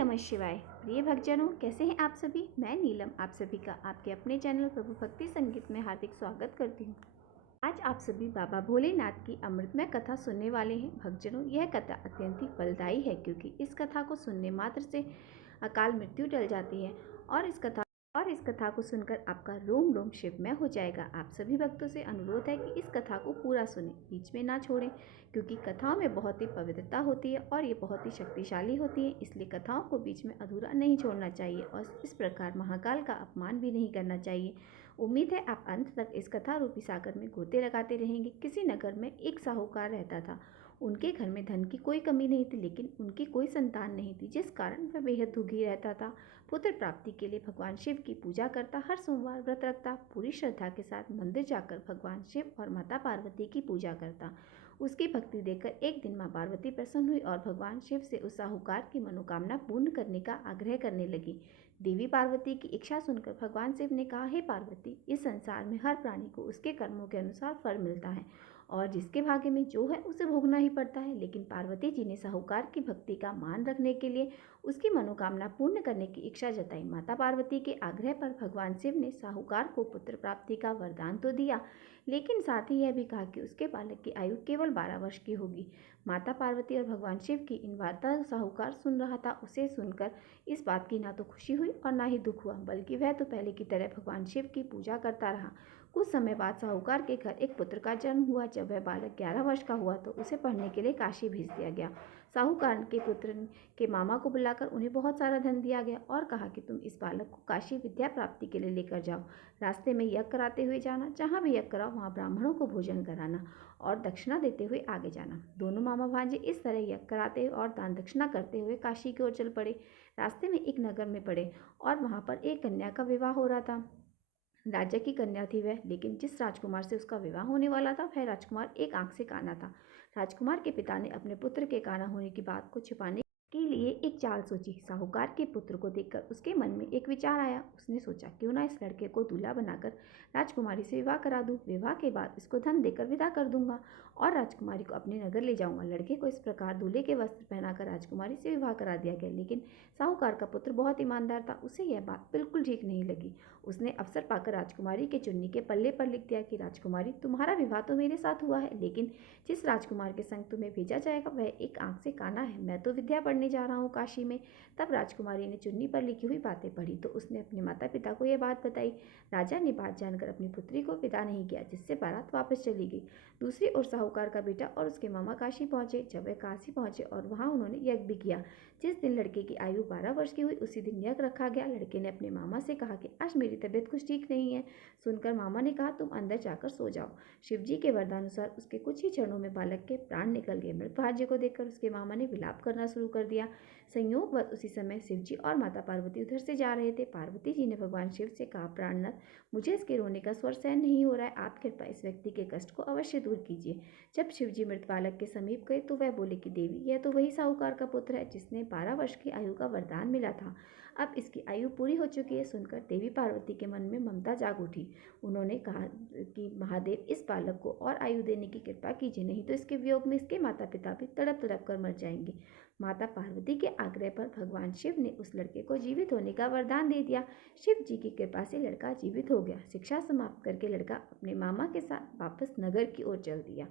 नमः शिवाय। प्रिय भक्तजनों, कैसे हैं आप सभी। मैं नीलम आप सभी का आपके अपने चैनल प्रभु भक्ति संगीत में हार्दिक स्वागत करती हूँ। आज आप सभी बाबा भोलेनाथ की अमृतमय कथा सुनने वाले हैं। भक्तजनों, यह कथा अत्यंत ही फलदायी है क्योंकि इस कथा को सुनने मात्र से अकाल मृत्यु टल जाती है और इस कथा को सुनकर आपका रोम रोम शिवमय हो जाएगा। आप सभी भक्तों से अनुरोध है कि इस कथा को पूरा सुनें, बीच में ना छोड़ें, क्योंकि कथाओं में बहुत ही पवित्रता होती है और ये बहुत ही शक्तिशाली होती है। इसलिए कथाओं को बीच में अधूरा नहीं छोड़ना चाहिए और इस प्रकार महाकाल का अपमान भी नहीं करना चाहिए। उम्मीद है आप अंत तक इस कथा रूपी सागर में गोते लगाते रहेंगे। किसी नगर में एक साहूकार रहता था। उनके घर में धन की कोई कमी नहीं थी, लेकिन उनकी कोई संतान नहीं थी, जिस कारण वह बेहद दुखी रहता था। पुत्र प्राप्ति के लिए भगवान शिव की पूजा करता, हर सोमवार व्रत रखता, पूरी श्रद्धा के साथ मंदिर जाकर भगवान शिव और माता पार्वती की पूजा करता। उसकी भक्ति देखकर एक दिन माँ पार्वती प्रसन्न हुई और भगवान शिव से उस साहूकार की मनोकामना पूर्ण करने का आग्रह करने लगी। देवी पार्वती की इच्छा सुनकर भगवान शिव ने कहा, हे पार्वती, इस संसार में हर प्राणी को उसके कर्मों के अनुसार फल मिलता है और जिसके भाग्य में जो है उसे भोगना ही पड़ता है। लेकिन पार्वती जी ने साहूकार की भक्ति का मान रखने के लिए उसकी मनोकामना पूर्ण करने की इच्छा जताई। माता पार्वती के आग्रह पर भगवान शिव ने साहूकार को पुत्र प्राप्ति का वरदान तो दिया, लेकिन साथ ही यह भी कहा कि उसके बालक की आयु केवल 12 वर्ष की होगी। माता पार्वती और भगवान शिव की इन वार्ता साहूकार सुन रहा था। उसे सुनकर इस बात की ना तो खुशी हुई और ना ही दुख हुआ, बल्कि वह तो पहले की तरह भगवान शिव की पूजा करता रहा। कुछ समय बाद साहूकार के घर एक पुत्र का जन्म हुआ। जब वह बालक 11 वर्ष का हुआ तो उसे पढ़ने के लिए काशी भेज दिया गया। साहूकार के पुत्र के मामा को बुलाकर उन्हें बहुत सारा धन दिया गया और कहा कि तुम इस बालक को काशी विद्या प्राप्ति के लिए लेकर जाओ। रास्ते में यज्ञ कराते हुए जाना, जहाँ भी यज्ञ कराओ वहाँ ब्राह्मणों को भोजन कराना और दक्षिणा देते हुए आगे जाना। दोनों मामा भांजे इस तरह यज्ञ कराते और दान दक्षिणा करते हुए काशी की ओर चल पड़े। रास्ते में एक नगर में पड़े और वहाँ पर एक कन्या का विवाह हो रहा था। राजा की कन्या थी वह, लेकिन जिस राजकुमार से उसका विवाह होने वाला था वह राजकुमार एक आंख से काना था। राजकुमार के पिता ने अपने पुत्र के काना होने की बात को छिपाने के लिए एक चाल सोची। साहूकार के पुत्र को देखकर उसके मन में एक विचार आया। उसने सोचा, क्यों ना इस लड़के को दूल्हा बनाकर राजकुमारी से विवाह करा दूं। विवाह के बाद इसको धन देकर विदा कर दूंगा और राजकुमारी को अपने नगर ले जाऊंगा। लड़के को इस प्रकार दूल्हे के वस्त्र पहनाकर राजकुमारी से विवाह करा दिया गया। लेकिन साहूकार का पुत्र बहुत ईमानदार था, उसे यह बात बिल्कुल ठीक नहीं लगी। उसने अवसर पाकर राजकुमारी के चुन्नी के पल्ले पर लिख दिया कि राजकुमारी, तुम्हारा विवाह तो मेरे साथ हुआ है, लेकिन जिस राजकुमार के संग तुम्हें भेजा जाएगा वह एक आंख से काना है। मैं तो विद्या पढ़ने जा रहा हूँ काशी में। तब राजकुमारी ने चुन्नी पर लिखी हुई बातें पढ़ी तो उसने अपने माता पिता को यह बात बताई। राजा ने बात जानकर अपनी पुत्री को विदा नहीं किया, जिससे बारात वापस चली गई। दूसरी ओर साहूकार का बेटा और उसके मामा काशी पहुंचे। जब वे काशी पहुंचे और वहां उन्होंने यज्ञ भी किया। जिस दिन लड़के की आयु 12 वर्ष की हुई उसी दिन यज्ञ रखा गया। लड़के ने अपने मामा से कहा कि आज मेरी तबीयत कुछ ठीक नहीं है। सुनकर मामा ने कहा, तुम अंदर जाकर सो जाओ। शिवजी के वरदानुसार उसके कुछ ही क्षणों में बालक के प्राण निकल गए। मृत भाग्य को देखकर उसके मामा ने विलाप करना शुरू कर दिया। संयोगवश उसी समय शिवजी और माता पार्वती उधर से जा रहे थे। पार्वती जी ने भगवान शिव से कहा, प्राणनाथ, मुझे इसके रोने का स्वर सहन नहीं हो रहा है, आप कृपया इस व्यक्ति के कष्ट को अवश्य दूर कीजिए। जब शिवजी मृत बालक के समीप गए तो वह बोले कि देवी, यह तो वही साहूकार का पुत्र है जिसने 12 वर्ष की आयु का वरदान मिला था। अब इसकी आयु पूरी हो चुकी है। सुनकर देवी पार्वती के मन में ममता जाग उठी। उन्होंने कहा कि महादेव, इस बालक को और आयु देने की कृपा कीजिए, नहीं तो इसके वियोग में इसके माता पिता भी तड़प तड़प कर मर जाएंगे। माता पार्वती के आग्रह पर भगवान शिव ने उस लड़के को जीवित होने का वरदान दे दिया। शिव जी की कृपा से लड़का जीवित हो गया। शिक्षा समाप्त करके लड़का अपने मामा के साथ वापस नगर की ओर चल दिया।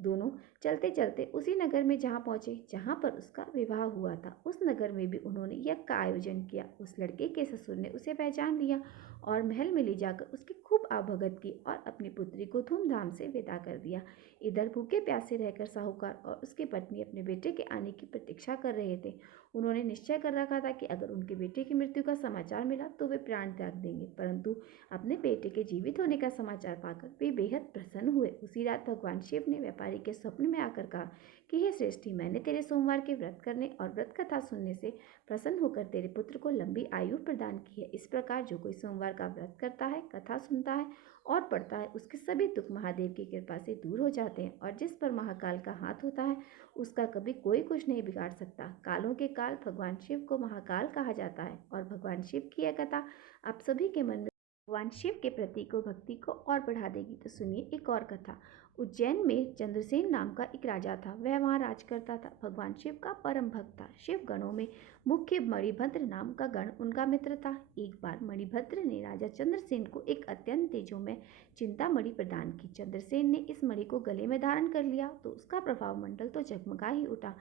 दोनों चलते चलते उसी नगर में जहाँ पहुंचे जहाँ पर उसका विवाह हुआ था। उस नगर में भी उन्होंने यज्ञ का आयोजन किया। उस लड़के के ससुर ने उसे पहचान लिया और महल में ले जाकर उसकी खूब आवभगत की और अपनी पुत्री को धूमधाम से विदा कर दिया। इधर भूखे प्यासे रहकर साहूकार और उसकी पत्नी अपने बेटे के आने की प्रतीक्षा कर रहे थे। उन्होंने निश्चय कर रखा था कि अगर उनके बेटे की मृत्यु का समाचार मिला तो वे प्राण त्याग देंगे, परंतु अपने बेटे के जीवित होने का समाचार पाकर वे बेहद प्रसन्न हुए। उसी रात भगवान शिव ने व्यापारी के स्वप्न में आकर कहा कि हे श्रेष्ठी, मैंने तेरे सोमवार के व्रत करने और व्रत कथा सुनने से प्रसन्न होकर तेरे पुत्र को लंबी आयु प्रदान की है। इस प्रकार जो कोई सोमवार का व्रत करता है, कथा सुनता है और पढ़ता है, उसके सभी दुख महादेव की कृपा से दूर हो जाते हैं और जिस पर महाकाल का हाथ होता है उसका कभी कोई कुछ नहीं बिगाड़ सकता। कालों के काल भगवान शिव को महाकाल कहा जाता है और भगवान शिव की यह कथा आप सभी के मन में भगवान शिव के प्रति को भक्ति को और बढ़ा देगी। तो सुनिए एक और कथा। उज्जैन में चंद्रसेन नाम का एक राजा था। वह वहाँ राज करता था। भगवान शिव का परम भक्त था। शिव गणों में मुख्य मणिभद्र नाम का गण उनका मित्र था। एक बार मणिभद्र ने राजा चंद्रसेन को एक अत्यंत तेजोमय चिंतामणि प्रदान की। चंद्रसेन ने इस मणि को गले में धारण कर लिया तो उसका प्रभाव मंडल तो जगमगा ही उठा,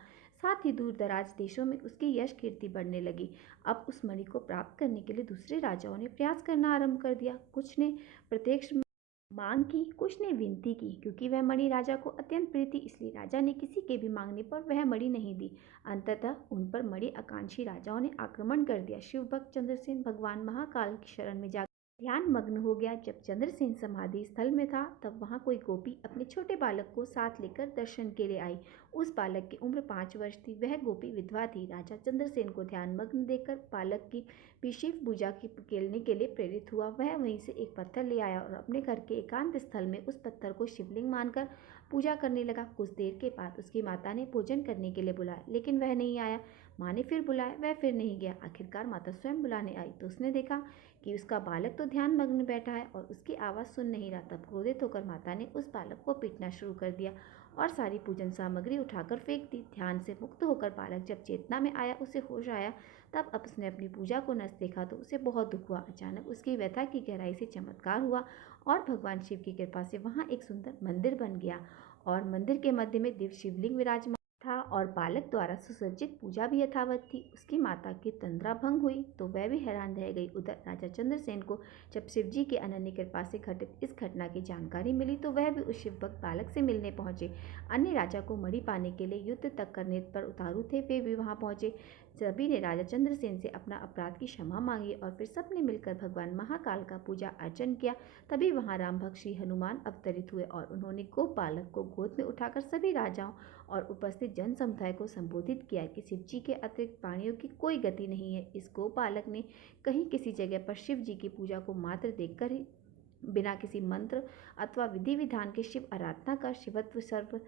साथ ही दूर दराज देशों में उसकी यश कीर्ति बढ़ने लगी। अब उस मणि को प्राप्त करने के लिए दूसरे राजाओं ने प्रयास करना आरंभ कर दिया। कुछ ने प्रत्यक्ष मांग की, कुछ ने विनती की। क्योंकि वह मणि राजा को अत्यंत प्रिय थी, इसलिए राजा ने किसी के भी मांगने पर वह मणि नहीं दी। अंततः उन पर मणि आकांक्षी राजाओं ने आक्रमण कर दिया। शिव भक्त चंद्रसेन भगवान महाकाल की शरण में जा ध्यान मग्न हो गया। जब चंद्रसेन समाधि स्थल में था तब वहां कोई गोपी अपने छोटे बालक को साथ लेकर दर्शन के लिए आई। उस बालक की उम्र 5 वर्ष थी। वह गोपी विधवा थी। राजा चंद्रसेन को ध्यान मग्न देखकर बालक की भी शिव पूजा की केलने के लिए प्रेरित हुआ। वह वहीं से एक पत्थर ले आया और अपने घर के एकांत स्थल में उस पत्थर को शिवलिंग मानकर पूजा करने लगा। कुछ देर के बाद उसकी माता ने भोजन करने के लिए बुलाया, लेकिन वह नहीं आया। माँ ने फिर बुलाया, वह फिर नहीं गया। आखिरकार माता स्वयं बुलाने आई तो उसने देखा कि उसका बालक तो ध्यान मग्न बैठा है और उसकी आवाज़ सुन नहीं रहा। तब क्रोधित होकर माता ने उस बालक को पीटना शुरू कर दिया और सारी पूजन सामग्री उठाकर फेंक दी। ध्यान से मुक्त होकर बालक जब चेतना में आया, उसे होश आया, तब अब उसने अपनी पूजा को नष्ट देखा तो उसे बहुत दुख हुआ। अचानक उसकी व्यथा की गहराई से चमत्कार हुआ और भगवान शिव की कृपा से वहाँ एक सुंदर मंदिर बन गया और मंदिर के मध्य में दिव्य शिवलिंग विराजमान था और बालक द्वारा सुसज्जित पूजा भी यथावत थी। उसकी माता की तंद्रा भंग हुई तो वह भी हैरान रह गई। उधर राजा चंद्रसेन को जब शिव जी की अनन्य कृपा से घटित इस घटना की जानकारी मिली तो वह भी उस शिव भक्त बालक से मिलने पहुंचे। अन्य राजा को मणि पाने के लिए युद्ध तक करने पर उतारू थे, वे भी वहां पहुंचे। सभी ने राजा चंद्रसेन से अपना अपराध की क्षमा मांगी और फिर सबने मिलकर भगवान महाकाल का पूजा अर्चन किया। तभी वहां राम भक्त श्री हनुमान अवतरित हुए और उन्होंने गोप बालक को गोद में उठाकर सभी राजाओं और उपस्थित जन समुदाय को संबोधित किया कि शिव जी के अतिरिक्त प्राणियों की कोई गति नहीं है। इस गोपालक ने कहीं किसी जगह पर शिव जी की पूजा को मात्र देखकर ही बिना किसी मंत्र अथवा विधि विधान के शिव आराधना का शिवत्व सर्व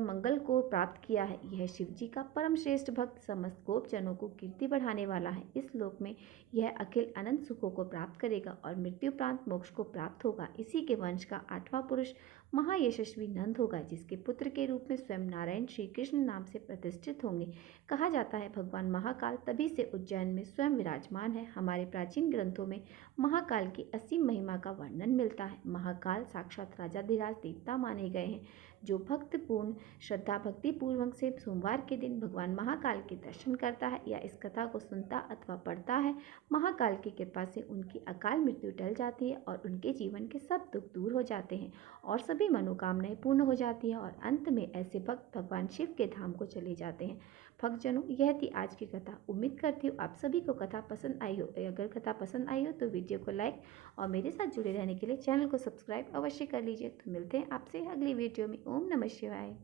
मंगल को प्राप्त किया है। यह शिव जी का परम श्रेष्ठ भक्त समस्त गोपजनों को कीर्ति बढ़ाने वाला है। इस लोक में यह अखिल अनंत सुखों को प्राप्त करेगा और मृत्यु प्रांत मोक्ष को प्राप्त होगा। इसी के वंश का 8वां पुरुष महायशस्वी नंद होगा, जिसके पुत्र के रूप में स्वयं नारायण श्री कृष्ण नाम से प्रतिष्ठित होंगे। कहा जाता है भगवान महाकाल तभी से उज्जैन में स्वयं विराजमान है। हमारे प्राचीन ग्रंथों में महाकाल की असीम महिमा का वर्णन मिलता है। महाकाल साक्षात राजाधिराज देवता माने गए हैं। जो भक्त पूर्ण श्रद्धा भक्ति पूर्वक से सोमवार के दिन भगवान महाकाल के दर्शन करता है या इस कथा को सुनता अथवा पढ़ता है, महाकाल की कृपा से उनकी अकाल मृत्यु टल जाती है और उनके जीवन के सब दुख दूर हो जाते हैं और सभी मनोकामनाएं पूर्ण हो जाती हैं और अंत में ऐसे भक्त भगवान शिव के धाम को चले जाते हैं। भक्तजनों, यह थी आज की कथा। उम्मीद करती हूँ आप सभी को कथा पसंद आई हो। अगर कथा पसंद आई हो तो वीडियो को लाइक और मेरे साथ जुड़े रहने के लिए चैनल को सब्सक्राइब अवश्य कर लीजिए। तो मिलते हैं आपसे अगली वीडियो में। ओम नमः शिवाय।